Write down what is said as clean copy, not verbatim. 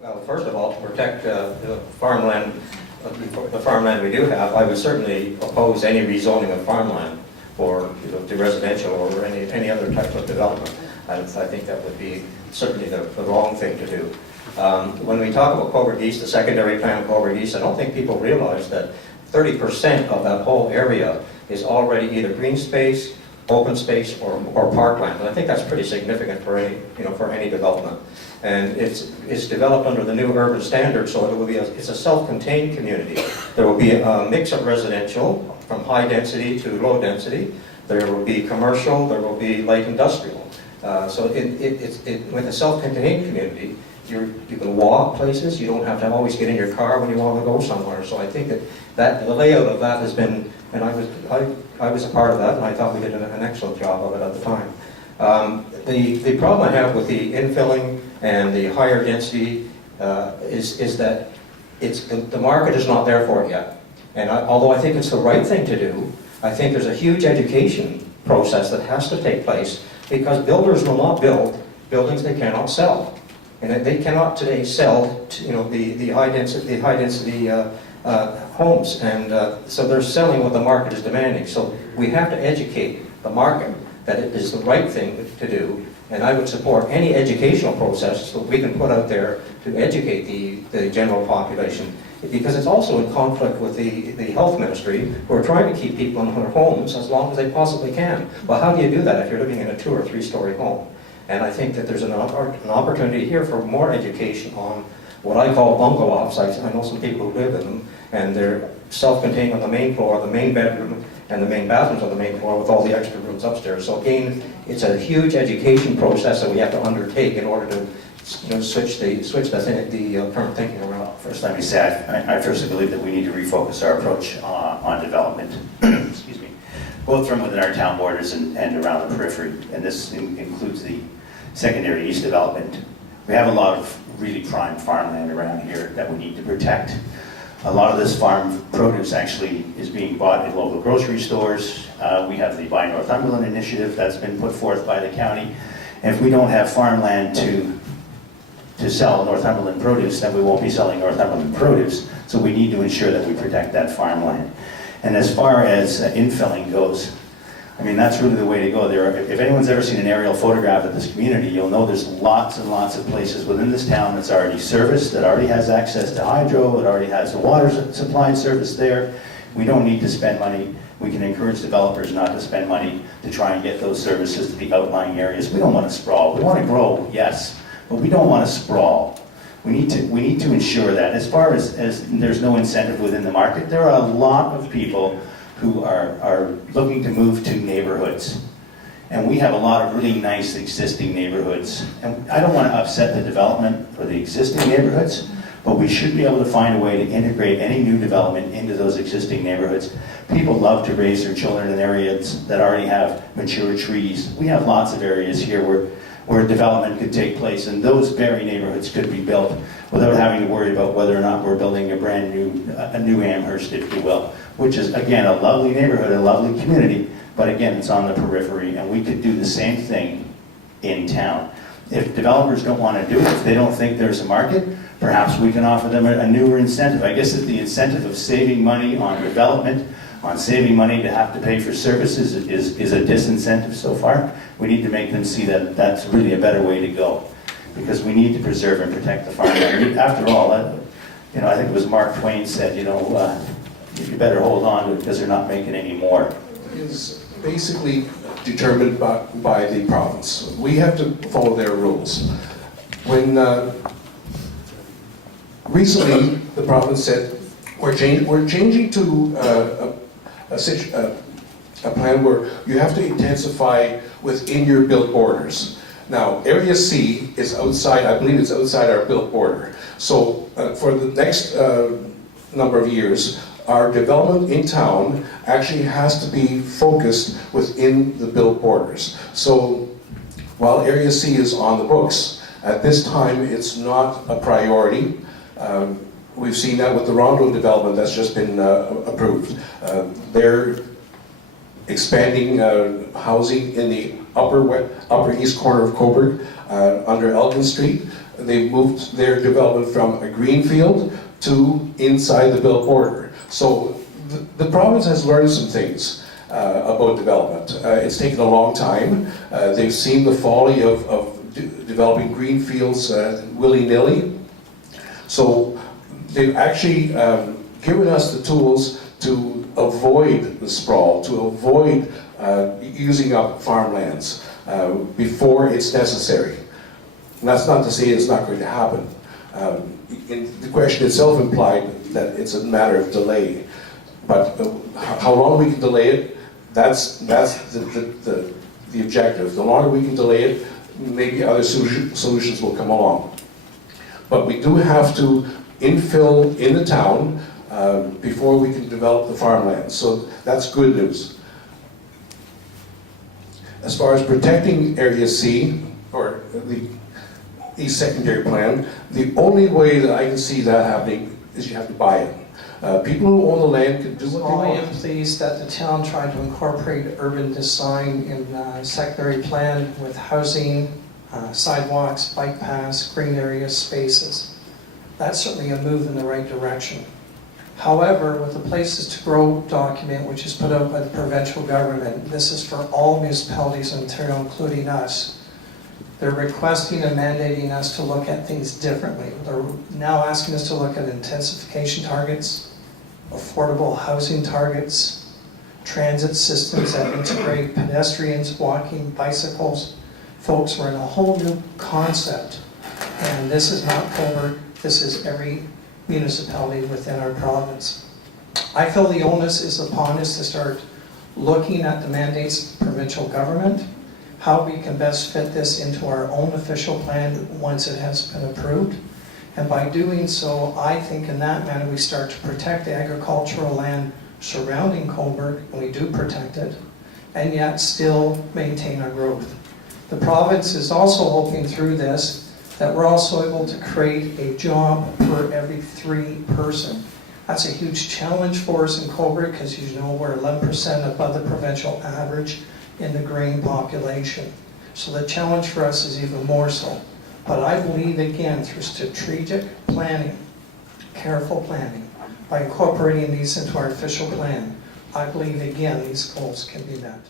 Well, first of all, to protect the farmland, the farmland we do have, I would certainly oppose any rezoning of farmland for, to residential or any other type of development. I think that would be certainly the wrong thing to do. When we talk about Cobourg East, the secondary plan of Cobourg East, I don't think people realize that 30% of that whole area is already either green space, open space, or parkland. And I think that's pretty significant for any development. And it's developed under the new urban standard, so it will be it's a self-contained community. There will be a mix of residential, from high density to low density. There will be commercial, there will be light industrial. So with a self-contained community, you can walk places, you don't have to always get in your car when you want to go somewhere. So I think that the layout of that has been, and I was a part of that, and I thought we did an excellent job of it at the time. The problem I have with the infilling and the higher density is that the market is not there for it yet. And although I think it's the right thing to do, I think there's a huge education process that has to take place, because builders will not build buildings they cannot sell. And they cannot today sell the high density homes, and so they're selling what the market is demanding. So we have to educate the market that it is the right thing to do, and I would support any educational process that we can put out there to educate the general population, because it's also in conflict with the health ministry, who are trying to keep people in their homes as long as they possibly can. Well, how do you do that if you're living in a 2- or 3-story home? And I think that there's an opportunity here for more education on what I call bungalows. I know some people who live in them, and they're self-contained on the main floor, the main bedroom, and the main bathrooms on the main floor with all the extra rooms upstairs. So again, it's a huge education process that we have to undertake in order to switch the current thinking around. First, let me say, I firstly believe that we need to refocus our approach on development, excuse me, both from within our town borders and around the periphery, and this includes the secondary east development. We have a lot of really prime farmland around here that we need to protect. A lot of this farm produce actually is being bought in local grocery stores. We have the Buy Northumberland initiative that's been put forth by the county. And if we don't have farmland to sell Northumberland produce, then we won't be selling Northumberland produce. So we need to ensure that we protect that farmland. And as far as infilling goes, I mean, that's really the way to go. If anyone's ever seen an aerial photograph of this community, you'll know there's lots and lots of places within this town that's already serviced, that already has access to hydro, that already has a water supply service there. We don't need to spend money. We can encourage developers not to spend money to try and get those services to the outlying areas. We don't want to sprawl. We want to grow, yes, but we don't want to sprawl. We need to ensure that. As far as there's no incentive within the market, there are a lot of people who are looking to move to neighborhoods. And we have a lot of really nice existing neighborhoods. And I don't want to upset the development for the existing neighborhoods, but we should be able to find a way to integrate any new development into those existing neighborhoods. People love to raise their children in areas that already have mature trees. We have lots of areas here where development could take place, and those very neighborhoods could be built without having to worry about whether or not we're building a new Amherst, if you will, which is, again, a lovely neighborhood, a lovely community, but again, it's on the periphery, and we could do the same thing in town. If developers don't want to do it, if they don't think there's a market, perhaps we can offer them a newer incentive. I guess that the incentive of saving money on development, on saving money to have to pay for services is a disincentive so far. We need to make them see that that's really a better way to go, because we need to preserve and protect the farmland. After all, I think it was Mark Twain said, you better hold on to it because they're not making any more. Is basically determined by the province. We have to follow their rules. When recently the province said we're changing to a plan where you have to intensify within your built borders. Now, Area C is outside, I believe it's outside our built border. So for the next number of years, our development in town actually has to be focused within the built borders. So while Area C is on the books, at this time it's not a priority. We've seen that with the Rondo development that's just been approved. They're expanding housing in the upper east corner of Cobourg under Elgin Street. they moved their development from a greenfield to inside the built border. So the province has learned some things about development. It's taken a long time. They've seen the folly of developing greenfields willy-nilly. So they've actually given us the tools to avoid the sprawl, to avoid using up farmlands before it's necessary. And that's not to say it's not going to happen. The question itself implied that it's a matter of delay. But how long we can delay it, that's the objective. The longer we can delay it, maybe other solutions will come along. But we do have to infill in the town before we can develop the farmlands. So that's good news. As far as protecting Area C, or the East Secondary Plan, the only way that I can see that happening is you have to buy it. People who own the land can do what they So I am want. pleased that the town tried to incorporate urban design in secondary plan with housing, sidewalks, bike paths, green areas, spaces. That's certainly a move in the right direction. However, with the Places to Grow document, which is put out by the provincial government, this is for all municipalities in Ontario, including us. They're requesting and mandating us to look at things differently. They're now asking us to look at intensification targets, affordable housing targets, transit systems that integrate pedestrians, walking, bicycles. Folks, we're in a whole new concept. And this is not Cobourg, this is every municipality within our province. I feel the onus is upon us to start looking at the mandates of the provincial government, how we can best fit this into our own official plan once it has been approved. And by doing so, I think in that manner we start to protect the agricultural land surrounding Cobourg, and we do protect it, and yet still maintain our growth. The province is also hoping through this that we're also able to create a job for every 3 person. That's a huge challenge for us in Cobourg because, you know, we're 11% above the provincial average in the grain population. So the challenge for us is even more so. But I believe, again, through strategic planning, careful planning, by incorporating these into our official plan, I believe, again, these goals can be met.